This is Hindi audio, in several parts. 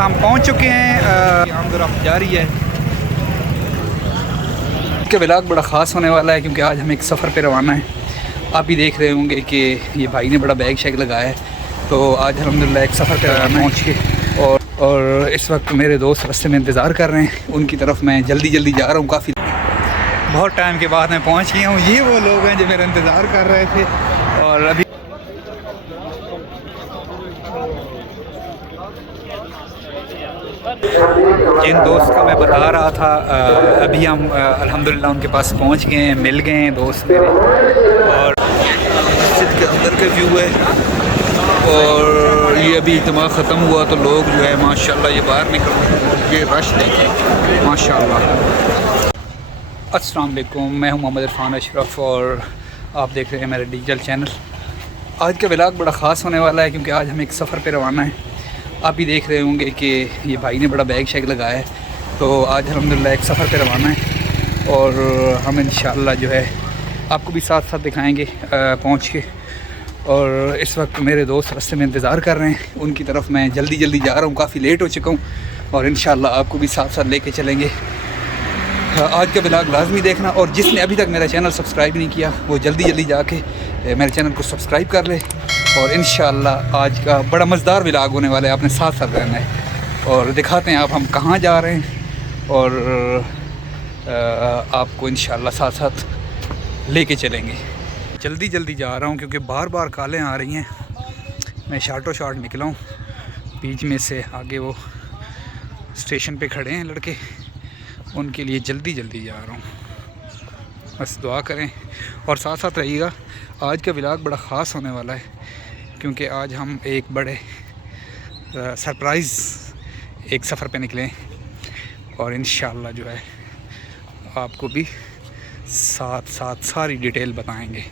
अल्हम्दुलिल्लाह हम पहुंच चुके हैं। आमदरफ्त जारी है। इसके व्लॉग बड़ा ख़ास होने वाला है क्योंकि आज हम एक सफ़र पे रवाना है। आप भी देख रहे होंगे कि ये भाई ने बड़ा बैग शैग लगाया है। तो आज अल्हम्दुलिल्लाह एक सफ़र पे रवाना पहुँच के और इस वक्त मेरे दोस्त रास्ते में इंतज़ार कर रहे हैं। उनकी तरफ मैं जल्दी जा रहा हूँ। काफ़ी बहुत टाइम के बाद मैं पहुँच गया हूँ। ये वो लोग हैं जो मेरा इंतज़ार कर रहे थे। और अभी जिन दोस्त का मैं बता रहा था अभी हम अल्हम्दुलिल्लाह उनके पास पहुंच गए हैं, मिल गए हैं दोस्त मेरे। और मस्जिद के अंदर का व्यू है और ये अभी इज्तिमा ख़त्म हुआ तो लोग जो है माशाल्लाह ये बाहर निकल रहे हैं। ये रश देखें माशाल्लाह। अस्सलाम वालेकुम, मैं हूं मोहम्मद इरफान अशरफ और आप देख रहे हैं मेरा डिजिटल चैनल। आज का व्लॉग बड़ा ख़ास होने वाला है क्योंकि आज हम एक सफ़र पे रवाना है। आप भी देख रहे होंगे कि ये भाई ने बड़ा बैग शैग लगाया है। तो आज अल्हम्दुलिल्लाह एक सफ़र पे रवाना है और हम इंशाअल्लाह जो है आपको भी साथ साथ दिखाएंगे पहुंच के। और इस वक्त मेरे दोस्त रास्ते में इंतज़ार कर रहे हैं। उनकी तरफ मैं जल्दी जा रहा हूँ। काफ़ी लेट हो चुका हूँ और इंशाअल्लाह आपको भी साथ साथ लेके चलेंगे। आज का व्लॉग लाजमी देखना और जिसने अभी तक मेरा चैनल सब्सक्राइब नहीं किया वो जल्दी जाके मेरे चैनल को सब्सक्राइब कर ले। और इंशाअल्लाह आज का बड़ा मज़ेदार व्लॉग होने वाला है। आपने साथ साथ रहना है और दिखाते हैं आप हम कहाँ जा रहे हैं और आपको इंशाअल्लाह साथ साथ लेके चलेंगे। जल्दी जा रहा हूँ क्योंकि बार कॉलें आ रही हैं। मैं शार्ट निकला हूँ बीच में से। आगे वो स्टेशन पे खड़े हैं लड़के, उनके लिए जल्दी जा रहा हूँ। बस दुआ करें और साथ साथ रहिएगा। आज का व्लॉग बड़ा ख़ास होने वाला है क्योंकि आज हम एक बड़े सरप्राइज़ एक सफ़र पे निकले और इंशाअल्लाह जो है आपको भी साथ सारी डिटेल बताएंगे।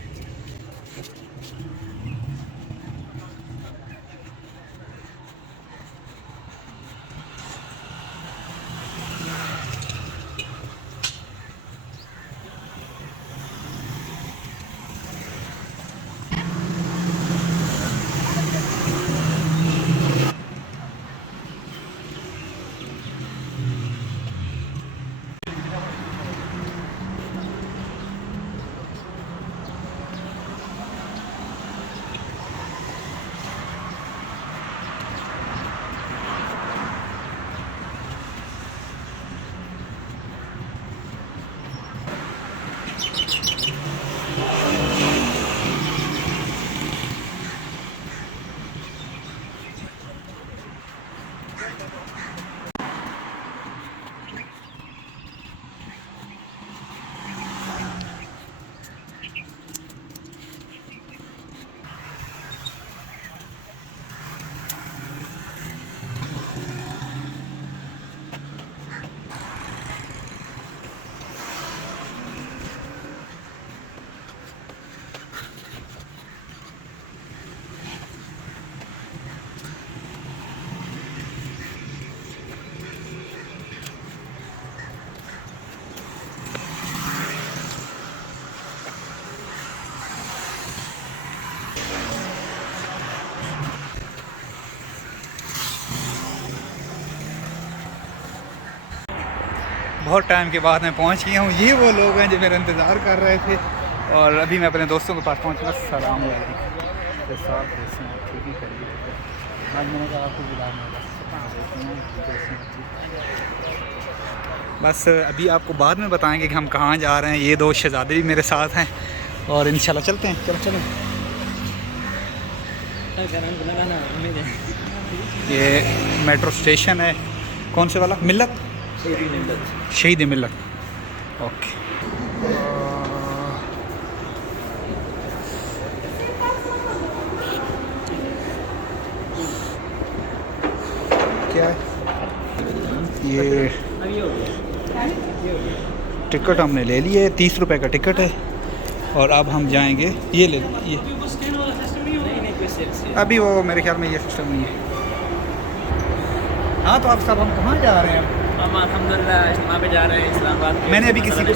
बहुत टाइम के बाद मैं पहुंच गया हूँ। ये वो लोग हैं जो मेरा इंतज़ार कर रहे थे और अभी मैं अपने दोस्तों के पास पहुँचा। सलाम वालेकुम। ठीक ही करिए। आज मैंने कहा आपको बस अभी आपको बाद में बताएंगे कि हम कहाँ जा रहे हैं। ये दो शहज़ादे भी मेरे साथ हैं और इंशाल्लाह चलते हैं। चलो ये मेट्रो स्टेशन है। कौन से वाला? मिल्लत, शहीद मिल्लत। ओके। क्या है ये? टिकट हमने ले लिया है, 30 रुपए का टिकट है और अब हम जाएंगे। ये ले ये अभी वो मेरे ख्याल में ये सिस्टम नहीं है। हाँ तो आप सब हम कहाँ जा रहे हैं? हम अल्हम्दुलिल्लाह इस्लाम पे जा रहे हैं, इस्लामाबाद।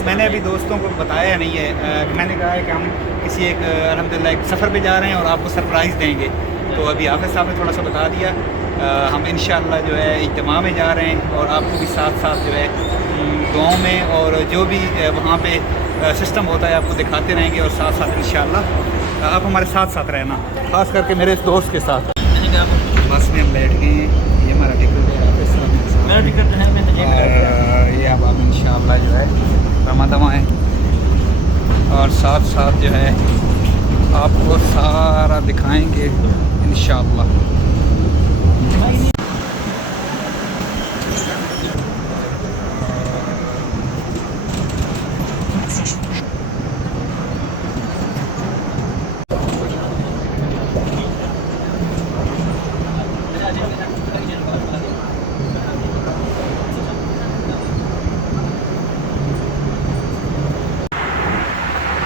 मैंने अभी दोस्तों को बताया नहीं है। मैंने कहा है कि हम किसी एक अल्हम्दुलिल्लाह एक सफ़र पे जा रहे हैं और आपको सरप्राइज़ देंगे। तो अभी हाफिज़ साहब ने थोड़ा सा बता दिया। हम इंशाअल्लाह जो है इज्तिमा में जा रहे हैं और आपको भी साथ साथ जो है गाँव में और जो भी वहाँ पे सिस्टम होता है आपको दिखाते रहेंगे और साथ साथ इंशाअल्लाह आप हमारे साथ साथ रहना, ख़ास करके मेरे इस दोस्त के साथ। बस में हम बैठ गए हैं, ये हमारा टिकट है, मेरा टिकट है, मैं तो और ये अब हम इंशाअल्लाह जो है रमादमा है और साथ साथ जो है आपको सारा दिखाएंगे इंशाअल्लाह।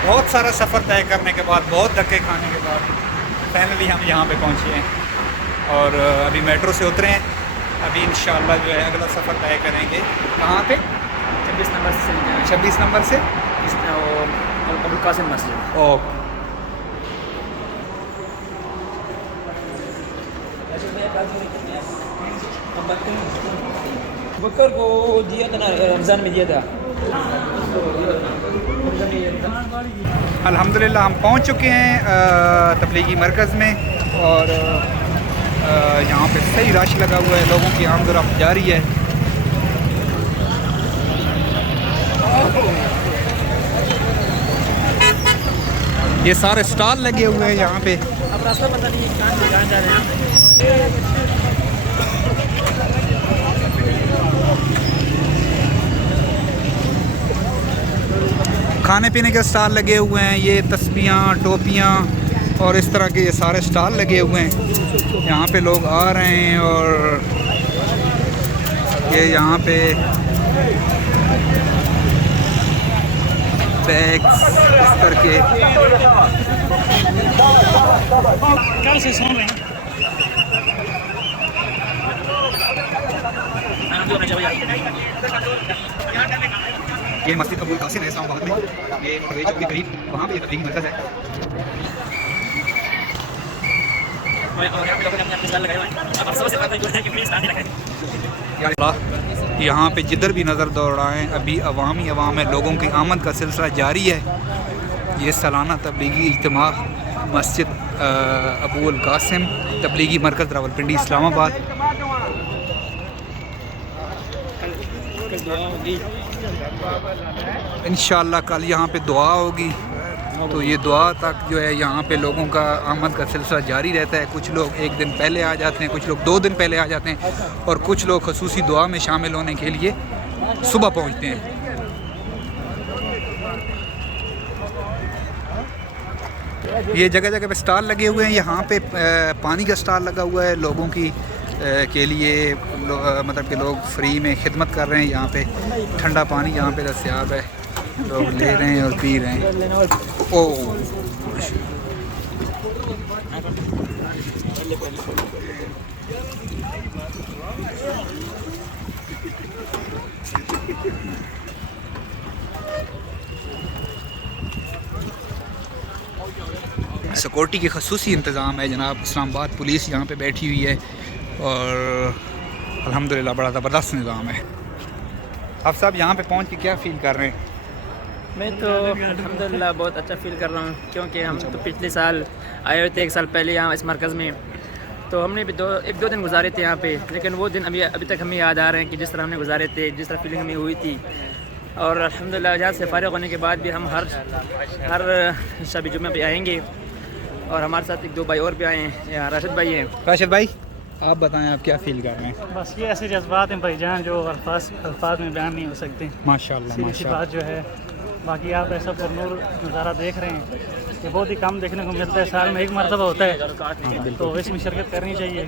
बहुत सारा सफ़र तय करने के बाद, बहुत धक्के खाने के बाद फाइनली हम यहाँ पे पहुँचे हैं और अभी मेट्रो से उतरे हैं। अभी इंशाअल्लाह जो है अगला सफ़र तय करेंगे। कहाँ पे? 26 नंबर से 26 नंबर से अबुल कासिम मस्जिद। ओके। बकर को दिया था ना, रमज़ान में दिया था। अल्हम्दुलिल्लाह हम पहुंच चुके हैं तबलीगी मरकज़ में और यहाँ पे सही रश लगा हुआ है, लोगों की आमद-ओ-रफ्त जारी है। ये सारे स्टॉल लगे हुए हैं यहाँ पे। अब रास्ता पता नहीं है कहाँ जा रहे हैं। खाने पीने के स्टॉल लगे हुए हैं, ये तस्बीहां, टोपियाँ और इस तरह के ये सारे स्टॉल लगे हुए हैं। यहाँ पे लोग आ रहे हैं और ये यहाँ पे बैग्स इस तरह के ये मस्जिद अबुल कासिम है इस्लामाबाद में, ये मोटरवे चौक के करीब, वहाँ पे ये तबलीगी मरकज़ है। यहाँ पे जिधर भी नज़र दौड़ाएँ अभी अवाम है, लोगों की आमद का सिलसिला जारी है। ये सालाना तबलीगी इज्तिमा मस्जिद अबुल कासिम तबलीगी मरकज़ रावलपिंडी इस्लामाबाद। इंशाअल्लाह कल यहाँ पे दुआ होगी, तो ये दुआ तक जो है यहाँ पे लोगों का आमद का सिलसिला जारी रहता है। कुछ लोग एक दिन पहले आ जाते हैं, कुछ लोग 2 दिन पहले आ जाते हैं और कुछ लोग ख़ुसूसी दुआ में शामिल होने के लिए सुबह पहुँचते हैं। ये जगह जगह पे स्टॉल लगे हुए हैं। यहाँ पे पानी का स्टॉल लगा हुआ है लोगों की के लिए, मतलब कि लोग फ्री में खिदमत कर रहे हैं। यहाँ पे ठंडा पानी यहाँ पे दस्तयाब है, लोग ले रहे हैं और पी रहे हैं। ओह सिक्योरिटी के खसूसी इंतज़ाम है जनाब। इस्लामाबाद पुलिस यहाँ पे बैठी हुई है और अल्हम्दुलिल्लाह बड़ा ज़बरदस्त निज़ाम है। आप सब यहाँ पे पहुँच के क्या फ़ील कर रहे हैं? मैं तो अल्हम्दुलिल्लाह बहुत अच्छा फ़ील कर रहा हूँ, क्योंकि हम तो पिछले साल आए हुए थे, 1 साल पहले यहाँ इस मरकज़ में, तो हमने भी 1-2 दिन गुजारे थे यहाँ पे, लेकिन वो दिन अभी तक हमें याद आ रहे हैं कि जिस तरह हमने गुजारे थे, जिस तरह फीलिंग हमें हुई थी। और अल्हम्दुलिल्लाह यहाँ से फ़ारिग़ होने के बाद भी हम हर शब जुम्मे पे आएँगे। और हमारे साथ 1-2 भाई और भी आए हैं, यहाँ राशिद भाई हैं। राशिद भाई आप बताएं, आप क्या फ़ील कर रहे हैं? बस ये ऐसे जज्बात हैं भाईजान जो अल्फाज में बयान नहीं हो सकते। माशाल्लाह सीधी सी बात जो है। बाकी आप ऐसा पुरनूर नज़ारा देख रहे हैं, ये बहुत ही कम देखने को मिलता है, साल में 1 मरतबा होता है, तो इसमें शिरकत करनी चाहिए।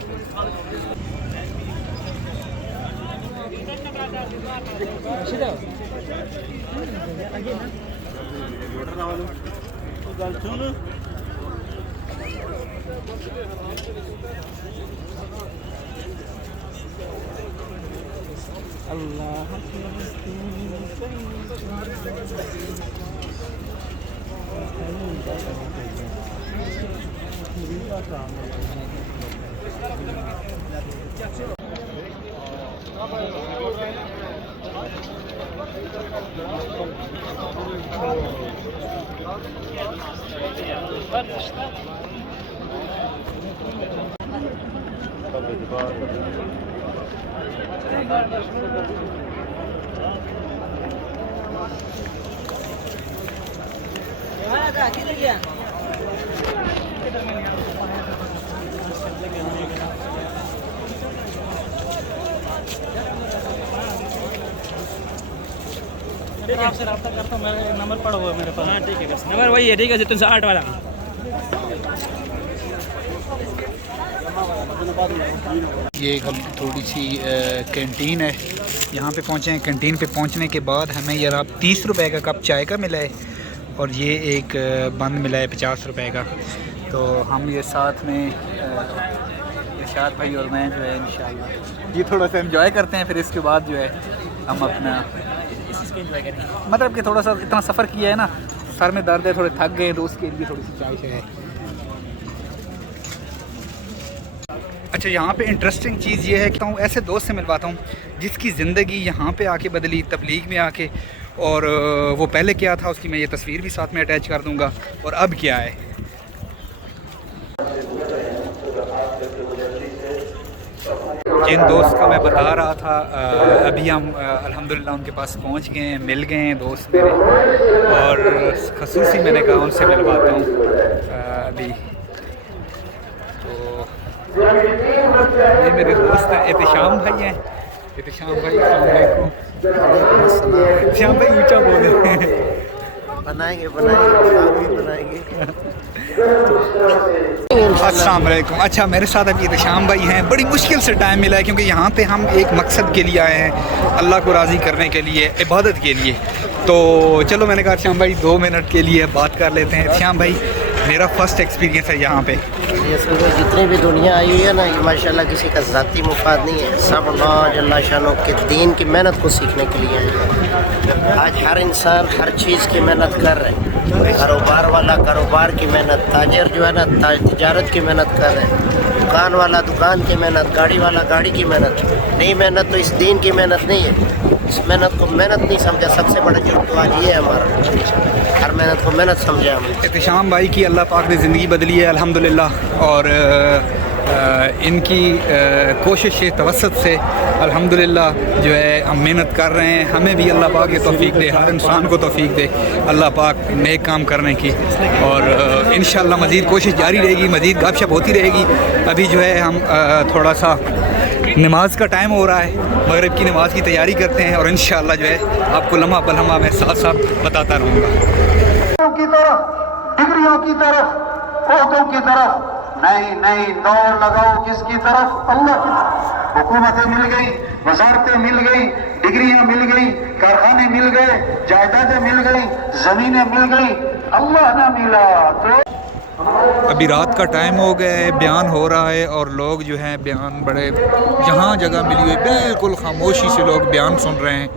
आपसे रब्ता करता हूँ, मेरा नंबर पड़ा हुआ है मेरे पास। हाँ ठीक है, बस नंबर वही है, ठीक है, 8 वाला। ये एक थोड़ी सी कैंटीन है, यहाँ पे पहुँचे हैं। कैंटीन पे पहुँचने के बाद हमें यार 30 रुपए का कप चाय का मिला है और ये एक बंद मिला है 50 रुपए का। तो हम ये साथ में इरशाद भाई और मैं जो है इंशाल्लाह ये थोड़ा सा एंजॉय करते हैं, फिर इसके बाद जो है हम अपना मतलब कि थोड़ा सा इतना सफ़र किया है ना, सर में दर्द है, थोड़े थक गए, तो उसके लिए थोड़ी सी चाय है। अच्छा, यहाँ पे इंटरेस्टिंग चीज़ ये है कि मैं ऐसे दोस्त से मिलवाता हूँ जिसकी ज़िंदगी यहाँ पे आके बदली, तबलीग में आके, और वो पहले क्या था उसकी मैं ये तस्वीर भी साथ में अटैच कर दूँगा, और अब क्या है। जिन दोस्त का मैं बता रहा था अभी हम अल्हम्दुलिल्लाह उनके पास पहुँच गए हैं, मिल गए हैं दोस्त मेरे, और खसूसी मैंने कहा उनसे मिलवाता हूँ अभी। तो ये मेरे दोस्त हैं, एहतिशाम भाई हैं। एहतिशाम भाई अस्सलाम वालेकुम। एहतिशाम भाई ऊँचा बोले। बनाएंगे अस्सलाम वालेकुम। अच्छा, मेरे साथ अभी एहतिशाम भाई हैं। बड़ी मुश्किल से टाइम मिला है क्योंकि यहाँ पे हम एक मकसद के लिए आए हैं, अल्लाह को राज़ी करने के लिए, इबादत के लिए। तो चलो मैंने कहा श्याम भाई 2 मिनट के लिए बात कर लेते हैं। श्याम भाई, मेरा फ़र्स्ट एक्सपीरियंस है यहाँ पे। ये समझो जितनी भी दुनिया आई हुई है ना, ये माशाल्लाह किसी का ज़ाती मुफाद नहीं है, सब अल्लाह जल्ला शानो के दीन की मेहनत को सीखने के लिए है। आज हर इंसान हर चीज़ की मेहनत कर रहे हैं, कारोबार वाला कारोबार की मेहनत, ताजर जो है ना तिजारत की मेहनत कर रहे हैं, दुकान वाला दुकान की मेहनत, गाड़ी वाला गाड़ी की मेहनत। नहीं मेहनत तो इस दीन की मेहनत नहीं है, इस मेहनत को मेहनत नहीं समझा। सबसे बड़ा जुर्म तो आज ये है हमारा, हर मेहनत को मेहनत समझा हम। एहतिशाम भाई की अल्लाह पाक ने ज़िंदगी बदली है अल्हम्दुलिल्लाह, और इनकी कोशिश तवस्सुत से अल्हम्दुलिल्लाह जो है हम मेहनत कर रहे हैं। हमें भी अल्लाह पाक की तौफीक दे, हर इंसान को तौफीक दे अल्लाह पाक नेक काम करने की, और इंशाअल्लाह मज़ीद कोशिश जारी रहेगी, मज़ीद गपशप होती रहेगी। अभी जो है हम थोड़ा सा नमाज का टाइम हो रहा है, मगरिब की नमाज की तैयारी करते हैं, और इंशाअल्लाह जो है आपको लम्हा बलम्हा मैं साथ साथ बताता रहूँगा। की तरफ, डिग्रियों की तरफ, ओहदों की तरफ नहीं दौड़ लगाओ किसकी तरफ? अल्लाह की तरफ। हुकूमतें मिल गई, वजारतें मिल गई, डिग्रियां मिल गई, कारखाने मिल गए, जायदादें मिल गई, जमीनें मिल गई, अल्लाह ना मिला तो। अभी रात का टाइम हो गया है, बयान हो रहा है, और लोग जो हैं बयान बड़े जहाँ जगह मिली हुई बिल्कुल खामोशी से लोग बयान सुन रहे हैं।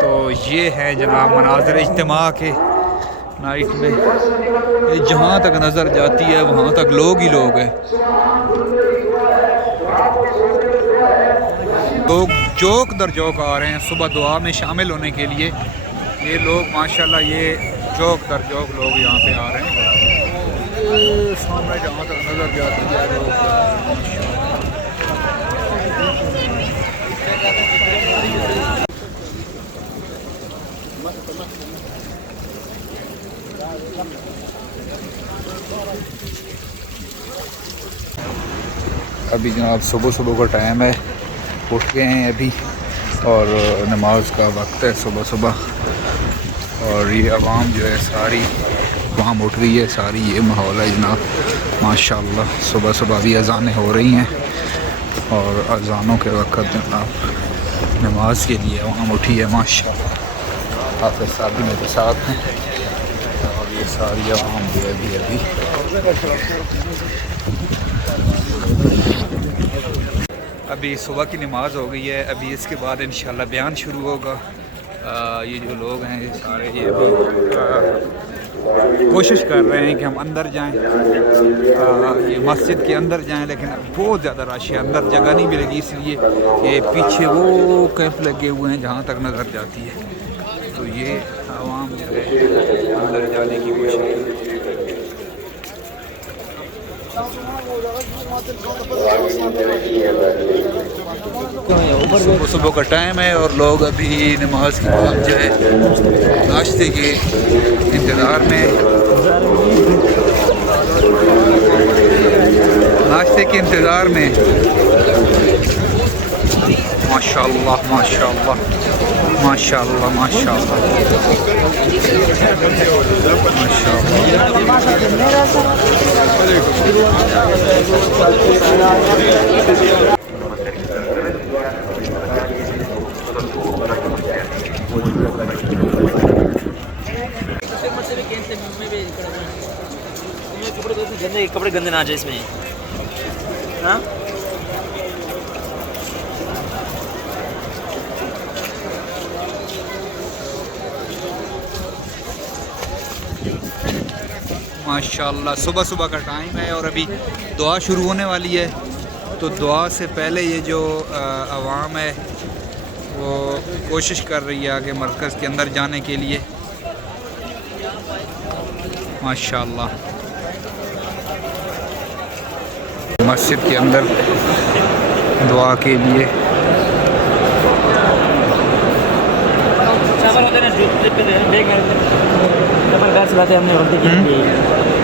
तो ये है जनाब मनाज़र इज्तिमा के नाइट में, जहाँ तक नज़र जाती है वहाँ तक लोग ही लोग हैं। लोग जोक दर जोक आ रहे हैं सुबह दुआ में शामिल होने के लिए। ये लोग माशाल्लाह ये जोक दर जोक लोग यहाँ पे आ रहे हैं। सामने जहाँ तक नज़र जाती है लोग अभी जनाब सुबह सुबह का टाइम है, उठ गए हैं अभी, और नमाज का वक्त है सुबह सुबह। और ये आवाम जो है सारी वहाँ उठ गई है सारी, ये माहौल है जनाब माशाल्लाह। सुबह सुबह भी अज़ानें हो रही हैं, और अज़ानों के वक्त जनाब नमाज के लिए वहाँ उठी है माशाल्लाह। हाफ़िज़ साहब भी मेरे साथ हैं, और ये सारी आवाम जो है अभी अभी सुबह की नमाज़ हो गई है। अभी इसके बाद इंशाल्लाह बयान शुरू होगा। ये जो लोग हैं ये सारे ये अभी कोशिश कर रहे हैं कि हम अंदर जाएं, ये मस्जिद के अंदर जाएं, लेकिन बहुत ज़्यादा रश है, अंदर जगह नहीं मिलेगी, इसलिए ये पीछे वो कैंप लगे हुए हैं जहाँ तक नज़र जाती है। तो ये आवाम जो है अंदर जाने की कोशिश कर रही है। सुबह सुबह का टाइम है और लोग अभी नमाज के बाद जो है नाश्ते के इंतज़ार में, माशाअल्लाह माशाअल्लाह माशाअल्लाह माशाअल्लाह माशाअल्लाह। कपड़े गंदे ना आ जाए इसमें। हाँ माशाअल्लाह सुबह सुबह का टाइम है और अभी दुआ शुरू होने वाली है। तो दुआ से पहले ये जो आवाम है वो कोशिश कर रही है आगे मरकज़ के अंदर जाने के लिए। माशाअल्लाह मस्जिद के अंदर दुआ के लिए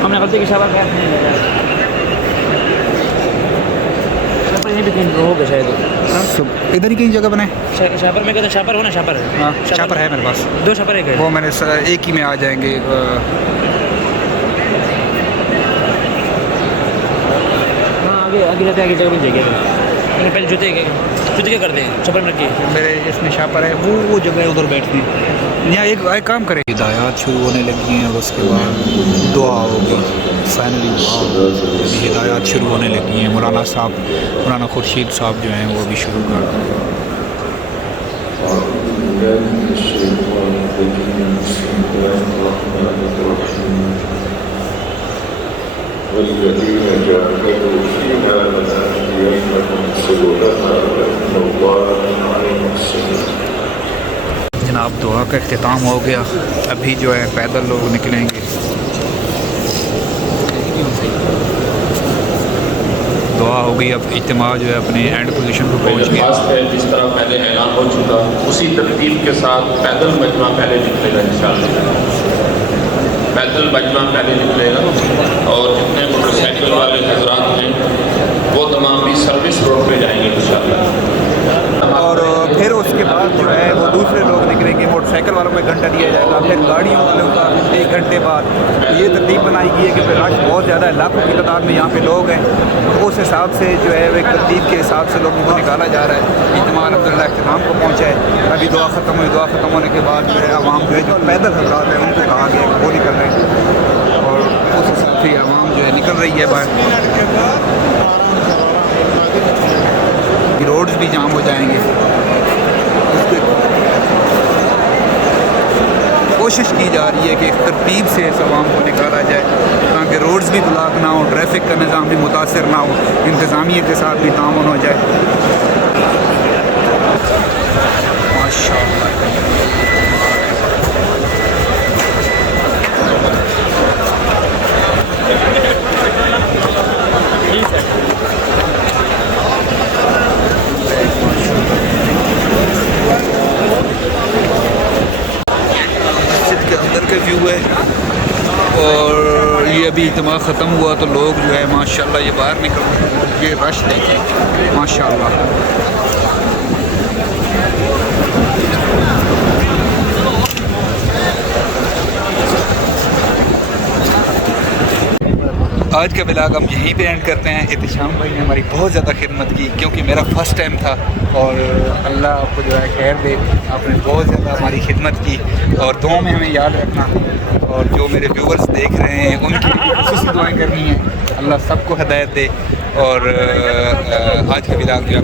हमने गलती की शाबाश शायद इधर ही कहीं जगह बनाए। शापर में कहते शापर हो ना, शापर हाँ शापर है मेरे पास, 2 शापर है वो मैंने एक ही में आ जाएंगे। हाँ आगे आगे जाते आगे जगह मिल जाएगी। पहले जूते क्या करते हैं छपर में रखिए। मेरे इसमें शापर है, वो जगह उधर बैठती है। यहाँ एक काम करें, हिदायत शुरू होने लगी हैं, उसके बाद दुआ होगी, फाइनली दुआ होगी। हिदायत शुरू होने लगी हैं, मौलाना खुर्शीद साहब जो हैं वो भी शुरू कर रहे हैं। जनाब दुआ का इख्तिताम हो गया, अभी जो है पैदल लोग निकलेंगे। दुआ हो गई, अब इज्तिमा जो है अपने एंड पोजीशन पर पहुंच गया। जिस तरह पहले ऐलान हो चुका, उसी तरतीब के साथ पैदल मजमा पहले निकलेगा इंशाअल्लाह। पैदल मजमा पहले निकलेगा और जितने मोटरसाइकिल वाले हजरात हैं वो तमाम भी सर्विस रोड पे जाएंगे इंशाअल्लाह। और फिर उसके बाद जो है वो दूसरे लोग निकलेंगे, मोटरसाइकिल वालों को 1 घंटा दिया जाएगा, फिर गाड़ियों वालों का 1 घंटे बाद। ये तरतीब बनाई गई है कि रश बहुत ज़्यादा है, लाखों की तादाद में यहाँ पे लोग हैं, तो उस हिसाब से जो है एक तरतीब के हिसाब से लोगों को निकाला जा रहा है। इज्तिमा अल्हम्दुलिल्लाह इख्तिताम को पहुँचा है। अभी दुआ ख़त्म हुई, दुआ ख़त्म होने के बाद जो है आवाम जो है जो पैदल हजरात हैं उनको कहा गया है वो निकल रहे हैं और उस हिसाब से आवाम जो है निकल रही है बाहर। रोड्स भी जाम हो जाएंगे। कोशिश की जा रही है कि एक तरतीब से इस आवाम को निकाला जाए ताकि रोड्स भी ब्लॉक ना हो, ट्रैफिक का निज़ाम भी मुतासर ना हो, इंतज़ामिया के साथ भी तामुन हो जाए। माशाअल्लाह का व्यू है। और ये अभी इज्तिमा ख़त्म हुआ तो लोग जो है माशाल्लाह ये बाहर निकल, ये रश देखिए माशाल्लाह। आज का व्लॉग हम यहीं पे एंड करते हैं। एहतिशाम भाई ने हमारी बहुत ज़्यादा खिदमत की क्योंकि मेरा फ़र्स्ट टाइम था और अल्लाह आपको जो है खैर दे, आपने बहुत ज़्यादा हमारी खिदमत की और दुआ में हमें याद रखना। और जो मेरे व्यूवर्स देख रहे हैं उनकी भी खुसूसी दुआएं करनी है, अल्लाह सबको हिदायत दे। और आज का व्लॉग जो